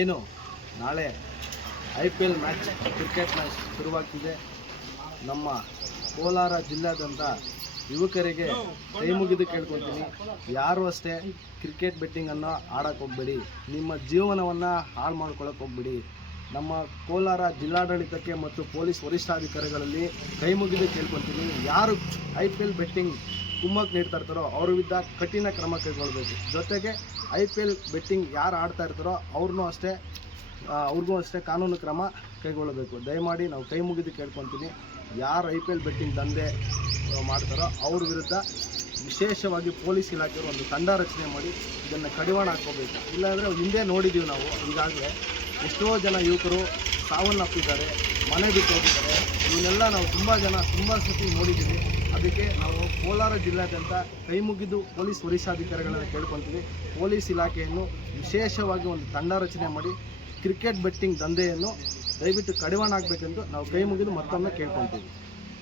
ಏನು ನಾಳೆ I P L match cricket match ಶುರುವಾಗ್ತಿದೆ ನಮ್ಮ ಕೋಲಾರ ಜಿಲ್ಲಾದಂಥ ಯುವಕರಿಗೆ ಕೈ ಮುಗಿದು ಕೇಳ್ಕೊತೀನಿ ಯಾರು ಅಷ್ಟೇ ಕ್ರಿಕೆಟ್ ಬೆಟ್ಟಿಂಗನ್ನು ಆಡೋಕ್ಕೆ ಹೋಗ್ಬೇಡಿ ನಿಮ್ಮ ಜೀವನವನ್ನು ಹಾಳು ಮಾಡ್ಕೊಳ್ಳೋಕೆ ಹೋಗ್ಬೇಡಿ ನಮ್ಮ ಕೋಲಾರ ಜಿಲ್ಲಾಡಳಿತಕ್ಕೆ ಮತ್ತು ಪೊಲೀಸ್ ವರಿಷ್ಠಾಧಿಕಾರಿಗಳಲ್ಲಿ ಕೈ ಮುಗಿದು ಕೇಳ್ಕೊತೀನಿ ಯಾರು ಐ ಪಿ ಎಲ್ ಬೆಟ್ಟಿಂಗ್ ಕುಮ್ಮಕ್ಕೆ ನೀಡ್ತಾ ಇರ್ತಾರೋ ಅವ್ರ ವಿರುದ್ಧ ಕಠಿಣ ಕ್ರಮ ಕೈಗೊಳ್ಳಬೇಕು ಜೊತೆಗೆ ಐ ಪಿ ಎಲ್ ಬೆಟ್ಟಿಂಗ್ ಯಾರು ಆಡ್ತಾ ಇರ್ತಾರೋ ಅವ್ರನ್ನೂ ಅಷ್ಟೇ ಅವ್ರಿಗೂ ಅಷ್ಟೇ ಕಾನೂನು ಕ್ರಮ ಕೈಗೊಳ್ಳಬೇಕು ದಯಮಾಡಿ ನಾವು ಕೈ ಮುಗಿದು ಕೇಳ್ಕೊತೀನಿ ಯಾರು ಐ ಪಿ ಎಲ್ ಬೆಟ್ಟಿಂಗ್ ದಂಧೆ ಮಾಡ್ತಾರೋ ಅವ್ರ ವಿರುದ್ಧ ವಿಶೇಷವಾಗಿ ಪೊಲೀಸ್ ಇಲಾಖೆಯವರು ಒಂದು ತಂಡ ರಚನೆ ಮಾಡಿ ಇದನ್ನು ಕಡಿವಾಣ ಹಾಕೋಬೇಕು ಇಲ್ಲಾಂದರೆ ಹಿಂದೆ ನೋಡಿದ್ದೀವಿ ನಾವು ಈಗಾಗಲೇ ಎಷ್ಟೋ ಜನ ಯುವಕರು ಸಾವನ್ನಪ್ಪಿದ್ದಾರೆ ಮನೆ ಬಿಟ್ಟು ಹೋಗಿದ್ದಾರೆ ಇವನ್ನೆಲ್ಲ ನಾವು ತುಂಬ ಜನ ತುಂಬ ಸತಿ ನೋಡಿದ್ದೀವಿ ಅದಕ್ಕೆ ನಾವು ಕೋಲಾರ ಜಿಲ್ಲಾದ್ಯಂತ ಕೈ ಮುಗಿದು ಪೊಲೀಸ್ ವರಿಷ್ಠಾಧಿಕಾರಿಗಳನ್ನು ಕೇಳ್ಕೊತೀವಿ ಪೊಲೀಸ್ ಇಲಾಖೆಯನ್ನು ವಿಶೇಷವಾಗಿ ಒಂದು ತಂಡ ರಚನೆ ಮಾಡಿ ಕ್ರಿಕೆಟ್ ಬೆಟ್ಟಿಂಗ್ ದಂಧೆಯನ್ನು ದಯವಿಟ್ಟು ಕಡಿವಾಣ ನಾವು ಕೈ ಮುಗಿದು ಮತ್ತೊಮ್ಮೆ ಕೇಳ್ಕೊತೀವಿ